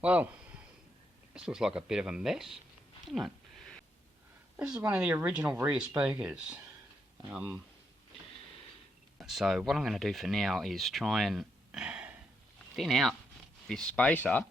Well, this looks like a bit of a mess, doesn't it? This is one of the original rear speakers. So what I'm going to do for now is try and thin out this spacer.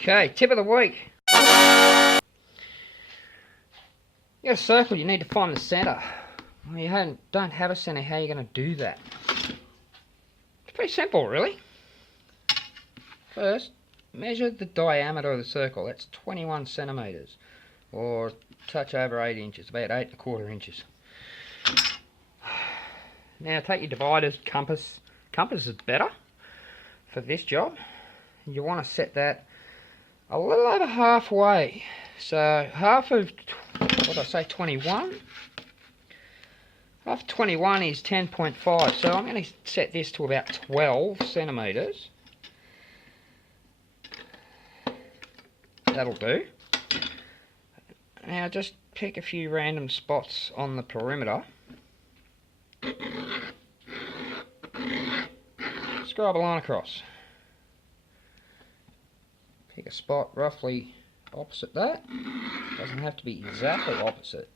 Okay, tip of the week. You got a circle, you need to find the centre. Well, you don't have a centre, how are you going to do that? It's pretty simple, really. First, measure the diameter of the circle. That's 21 centimetres, or touch over 8 inches, about 8¼ inches. Now take your dividers, compass. Compass is better for this job. You want to set that a little over halfway. So half of, what did I say, 21? Half of 21 is 10.5, so I'm going to set this to about 12 centimetres. That'll do. Now just pick a few random spots on the perimeter. Scribe a line across. Pick a spot roughly opposite that. Doesn't have to be exactly opposite.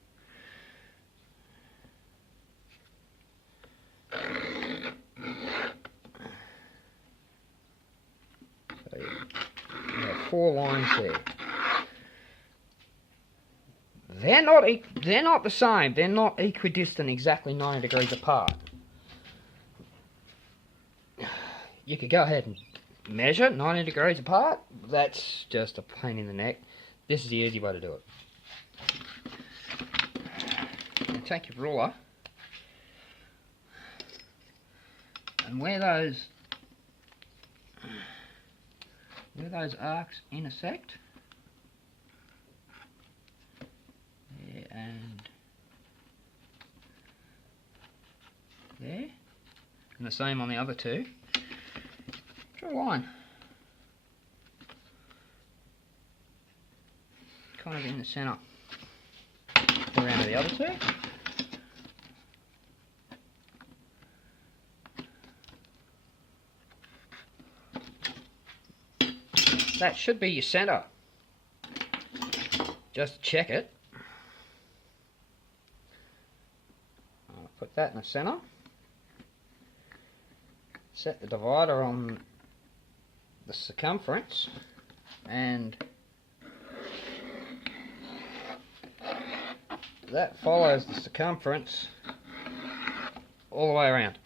So you have 4 lines there. They're not the same. They're not equidistant, exactly 90 degrees apart. You could go ahead and measure 90 degrees apart. That's just a pain in the neck. This is the easy way to do it. Now take your ruler and where those arcs intersect, there and there, and the same on the other two. Draw a line, kind of in the centre, around to the other two. That should be your centre. Just check it. I'll put that in the centre. Set the divider on the circumference, and that follows the circumference all the way around.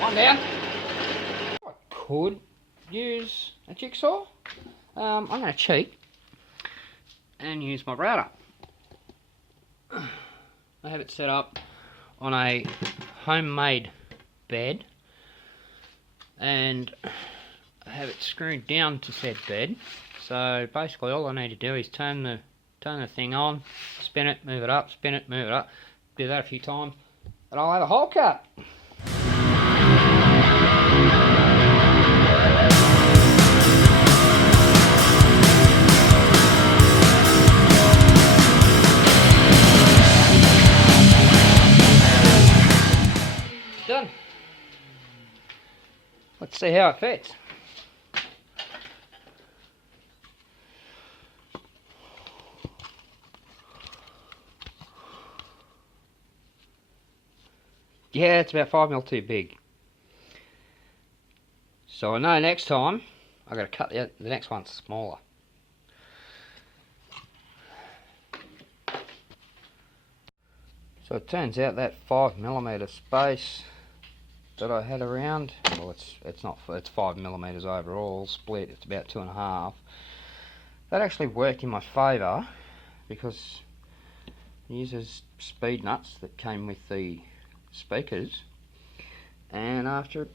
One down. I could use a jigsaw. I'm going to cheat and use my router. I have it set up on a homemade bed, and I have it screwed down to said bed. So basically all I need to do is turn the thing on, spin it, move it up, spin it, move it up. do that a few times, and I'll have a hole cut. Done. Let's see how it fits. Yeah, it's about 5mm too big. So I know next time I've got to cut the next one smaller. So it turns out that 5mm space that I had around, well, it's 5mm overall, split, it's about 2.5. That actually worked in my favour because it uses speed nuts that came with the speakers, and after a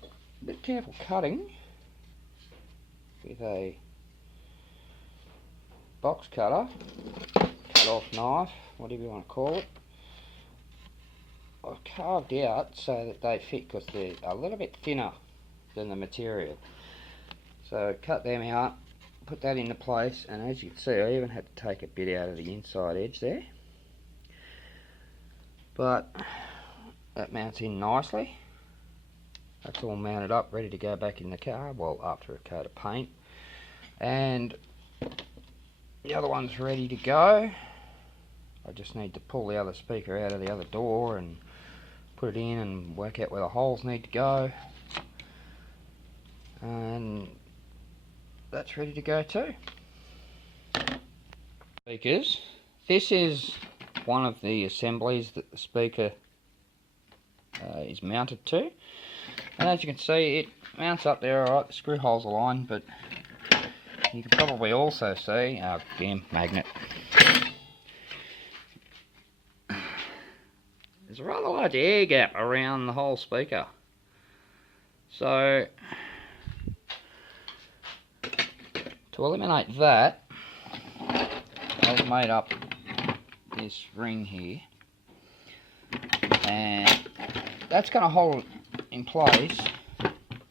bit careful cutting with a box cutter, cut off knife, whatever you want to call it, I've carved out so that they fit because they're a little bit thinner than the material. So cut them out, put that into place, and as you can see I even had to take a bit out of the inside edge there, but that mounts in nicely. That's all mounted up, ready to go back in the car, well, after a coat of paint. And the other one's ready to go. I just need to pull the other speaker out of the other door and put it in and work out where the holes need to go. And that's ready to go too. Speakers. This is one of the assemblies that the speaker is mounted to, and as you can see it mounts up there alright, the screw holes are aligned, but you can probably also see, damn magnet, there's a rather large air gap around the whole speaker. So to eliminate that, I've made up this ring here, and that's going to hold it in place,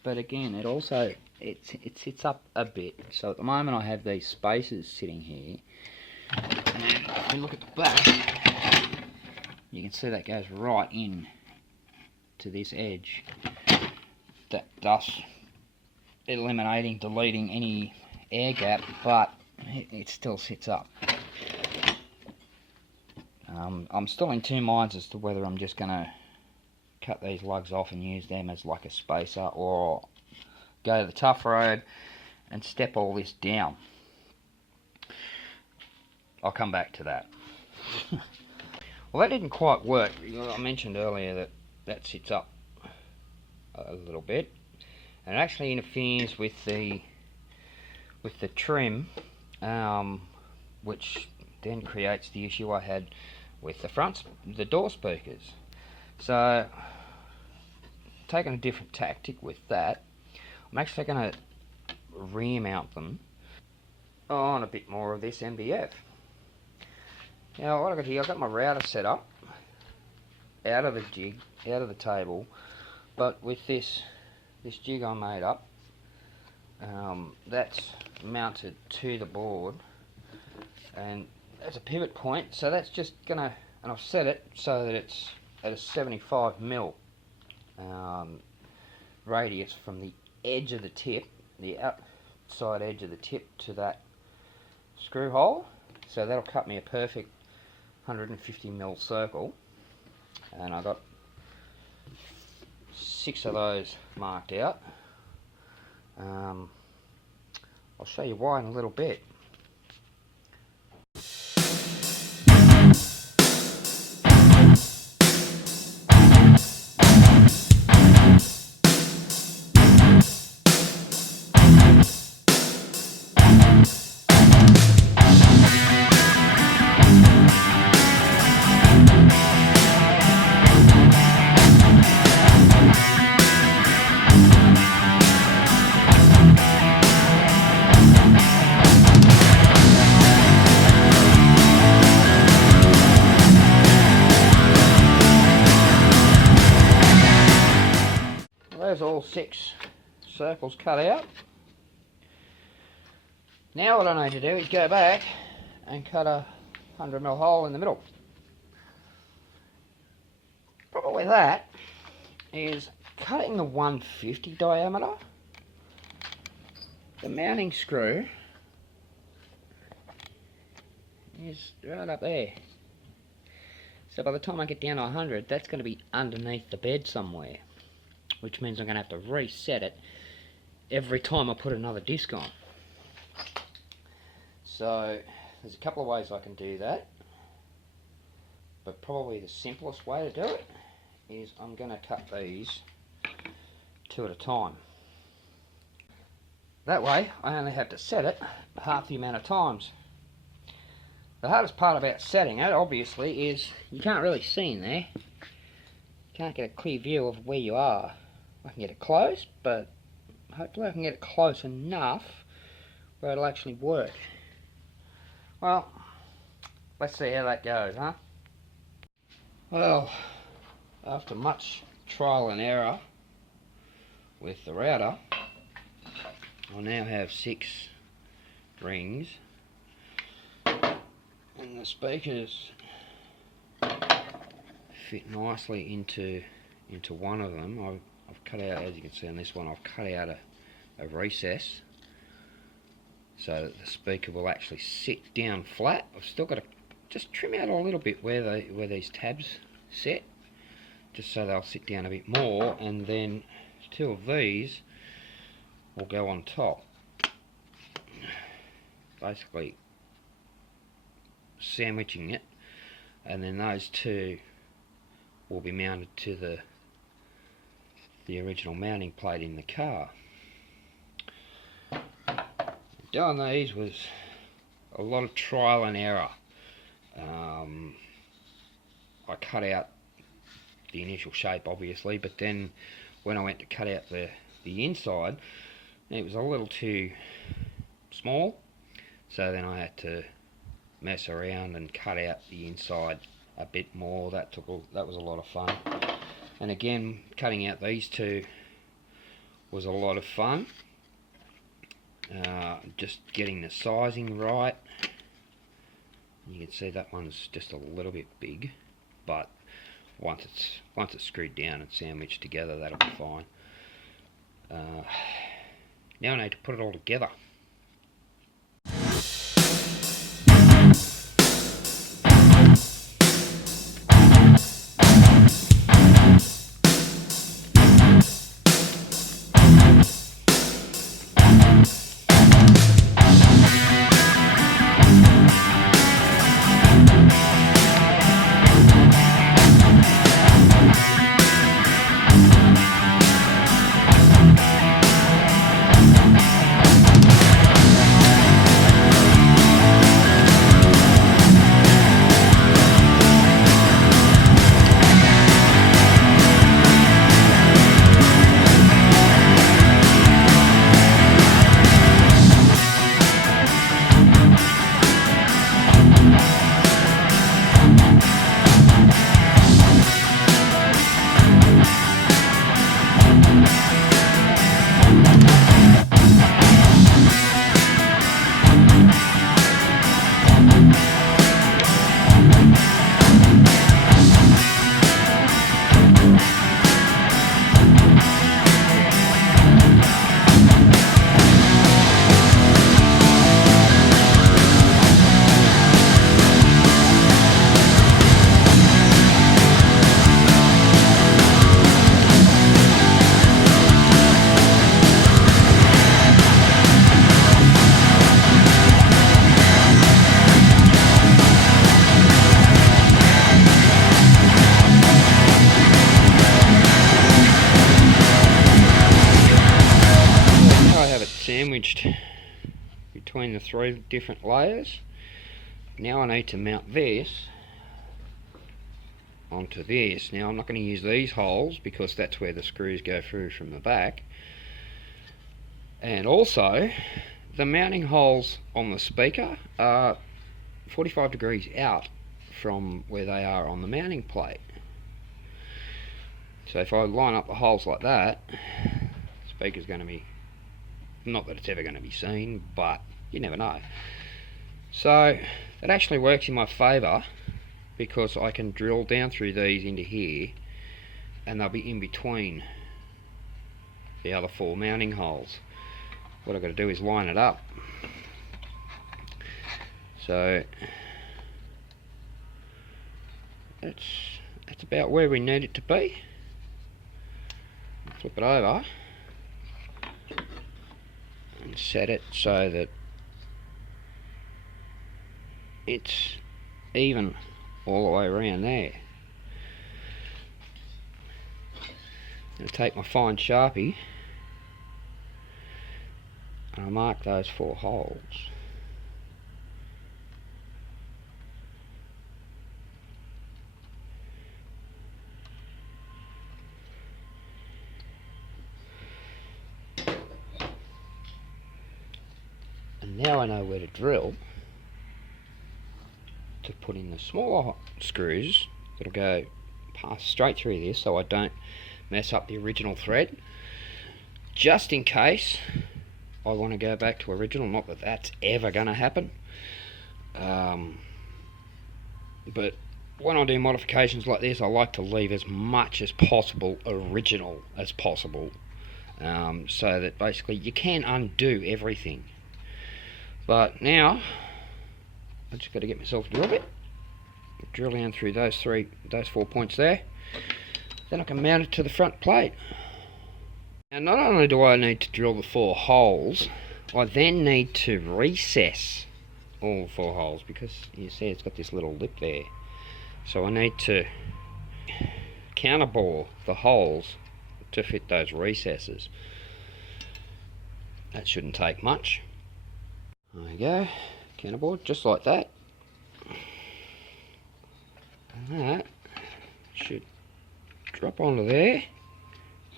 but again it also it sits up a bit. So at the moment I have these spacers sitting here, and if you look at the back you can see that goes right in to this edge, that thus eliminating, deleting any air gap, but it still sits up. I'm still in two minds as to whether I'm just going to cut these lugs off and use them as like a spacer, or go the tough road and step all this down. I'll come back to that. Well, that didn't quite work. I mentioned earlier that sits up a little bit, and it actually interferes with the trim, which then creates the issue I had with the door speakers. So taking a different tactic with that, I'm actually going to remount them on a bit more of this MDF. Now what I've got here, I've got my router set up out of the jig, out of the table, but with this jig I made up, that's mounted to the board, and there's a pivot point, so that's just gonna, and I've set it so that it's at a 75mm radius from the edge of the tip, the outside edge of the tip, to that screw hole. So that'll cut me a perfect 150mm circle, and I got 6 of those marked out. I'll show you why in a little bit. all 6 circles cut out. Now what I need to do is go back and cut a 100mm hole in the middle. Problem with that is cutting the 150 diameter, the mounting screw is right up there. So by the time I get down to 100, that's going to be underneath the bed somewhere, which means I'm going to have to reset it every time I put another disc on. So there's a couple of ways I can do that, but probably the simplest way to do it is I'm going to cut these 2 at a time. That way I only have to set it half the amount of times. The hardest part about setting it, obviously, is you can't really see in there. You can't get a clear view of where you are. I can get it close, but hopefully I can get it close enough where it'll actually work. Well, let's see how that goes, huh? Well, after much trial and error with the router, I now have 6 rings, and the speakers fit nicely into one of them. I've cut out, as you can see on this one, I've cut out a recess so that the speaker will actually sit down flat. I've still got to just trim out a little bit where these tabs sit, just so they'll sit down a bit more, and then 2 of these will go on top, basically sandwiching it, and then those 2 will be mounted to the original mounting plate in the car. Doing these was a lot of trial and error. I cut out the initial shape, obviously, but then when I went to cut out the inside, it was a little too small, so then I had to mess around and cut out the inside a bit more. That was a lot of fun. And again, cutting out these 2 was a lot of fun. Just getting the sizing right. You can see that one's just a little bit big, but once it's screwed down and sandwiched together, that'll be fine. Now I need to put it all together. Sandwiched between the 3 different layers. Now I need to mount this onto this. Now I'm not going to use these holes because that's where the screws go through from the back, and also the mounting holes on the speaker are 45 degrees out from where they are on the mounting plate. So if I line up the holes like that, speaker's going to be, not that it's ever going to be seen, but you never know. So it actually works in my favour, because I can drill down through these into here, and they'll be in between the other 4 mounting holes. What I've got to do is line it up. So that's about where we need it to be. Flip it over and set it so that it's even all the way around there. I'm going to take my fine Sharpie and I'll mark those 4 holes. And now I know where to drill to put in the smaller screws that'll go pass straight through this, so I don't mess up the original thread, just in case I want to go back to original. Not that that's ever going to happen, but when I do modifications like this, I like to leave as much as possible original as possible, so that basically you can undo everything. But now I just got to get myself a drill bit, drill down through those 4 points there, then I can mount it to the front plate. Now not only do I need to drill the 4 holes, I then need to recess all the 4 holes, because you see it's got this little lip there. So I need to counterbore the holes to fit those recesses. That shouldn't take much. There we go, counterbore just like that. And that should drop onto there.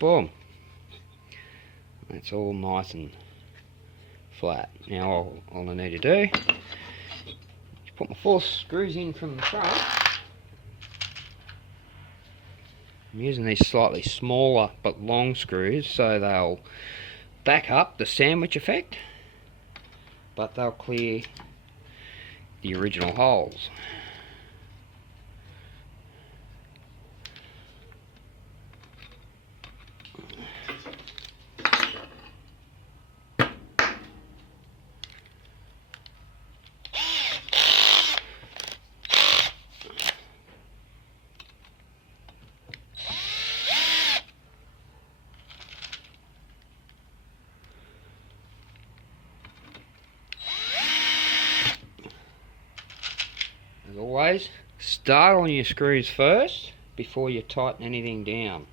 Boom. That's all nice and flat. Now all I need to do is put my 4 screws in from the front. I'm using these slightly smaller but long screws, so they'll back up the sandwich effect, but they'll clear the original holes. As always, start on your screws first before you tighten anything down.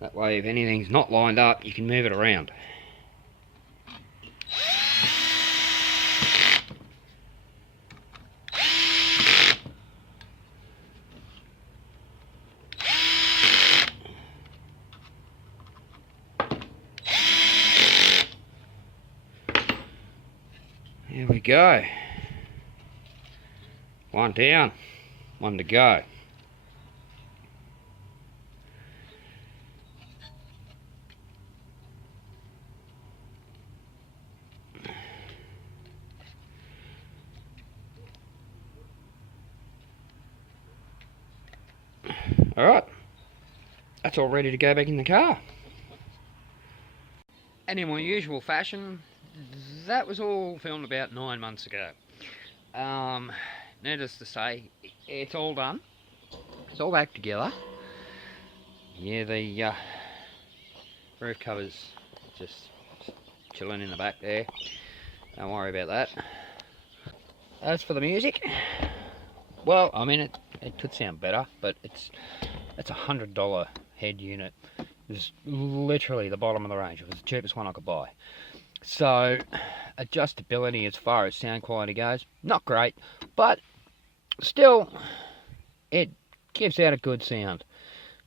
That way, if anything's not lined up, you can move it around. There we go. 1 down, 1 to go. Alright, that's all ready to go back in the car. And in my usual fashion, that was all filmed about 9 months ago. Needless to say, it's all done. It's all back together. Yeah, the roof cover's just chilling in the back there. Don't worry about that. As for the music, well, I mean, it could sound better, but it's $100 head unit. It's literally the bottom of the range. It was the cheapest one I could buy. So adjustability as far as sound quality goes, not great, but still it gives out a good sound.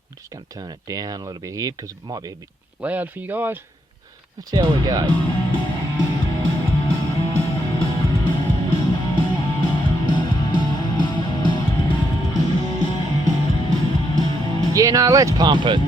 I'm just going to turn it down a little bit here because it might be a bit loud for you guys. Let's see how we go. Yeah, no, let's pump it.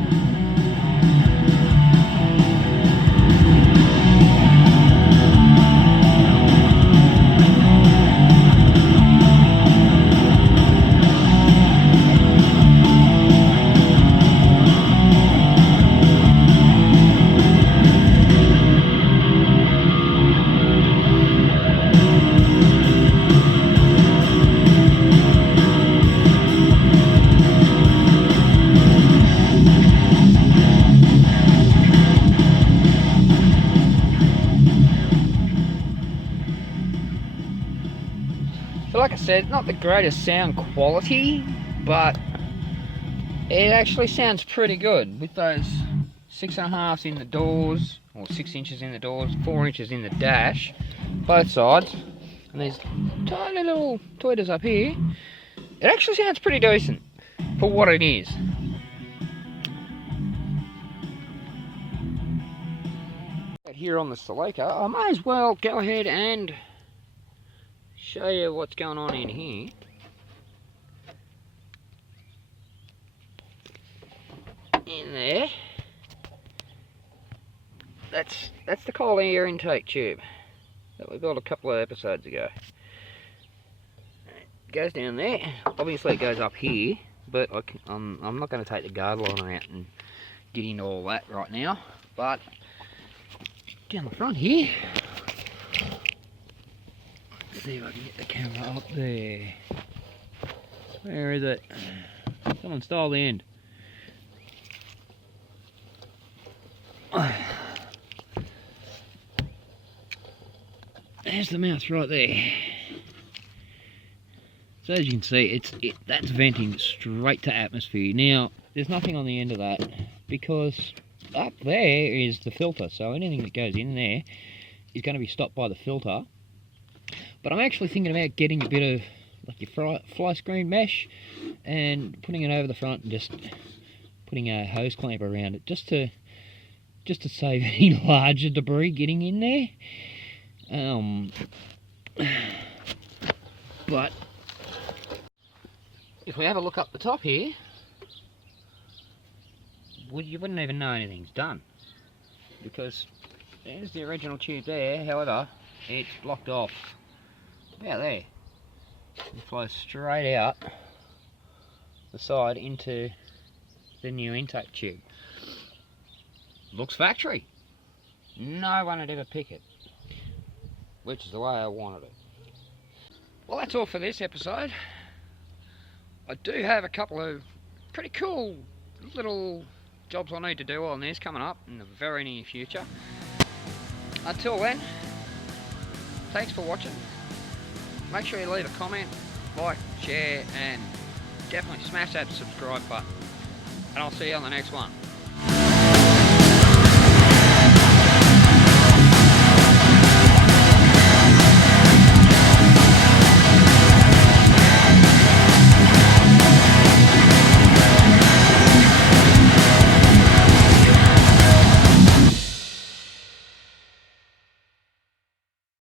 So like I said, not the greatest sound quality, but it actually sounds pretty good with those 6.5s in the doors, or 6 inches in the doors, 4 inches in the dash, both sides, and these tiny little tweeters up here. It actually sounds pretty decent for what it is. Here on the Celica, I may as well go ahead and show you what's going on in here. In there, that's the cold air intake tube that we built a couple of episodes ago. It goes down there. Obviously it goes up here, but I'm not going to take the guard liner out and get into all that right now. But down the front here, let's see if I can get the camera up there. Where is it? Someone stole the end. There's the mouth right there. So as you can see, that's venting straight to atmosphere. Now, there's nothing on the end of that because up there is the filter. So anything that goes in there is going to be stopped by the filter. But I'm actually thinking about getting a bit of like your fly screen mesh and putting it over the front and just putting a hose clamp around it just to save any larger debris getting in there. But if we have a look up the top here, you wouldn't even know anything's done because there's the original tube there. However, it's blocked off about there. It flows straight out the side into the new intake tube. Looks factory. No one would ever pick it, which is the way I wanted it. Well, that's all for this episode. I do have a couple of pretty cool little jobs I need to do on this coming up in the very near future. Until then, thanks for watching. Make sure you leave a comment, like, share, and definitely smash that subscribe button. And I'll see you on the next one.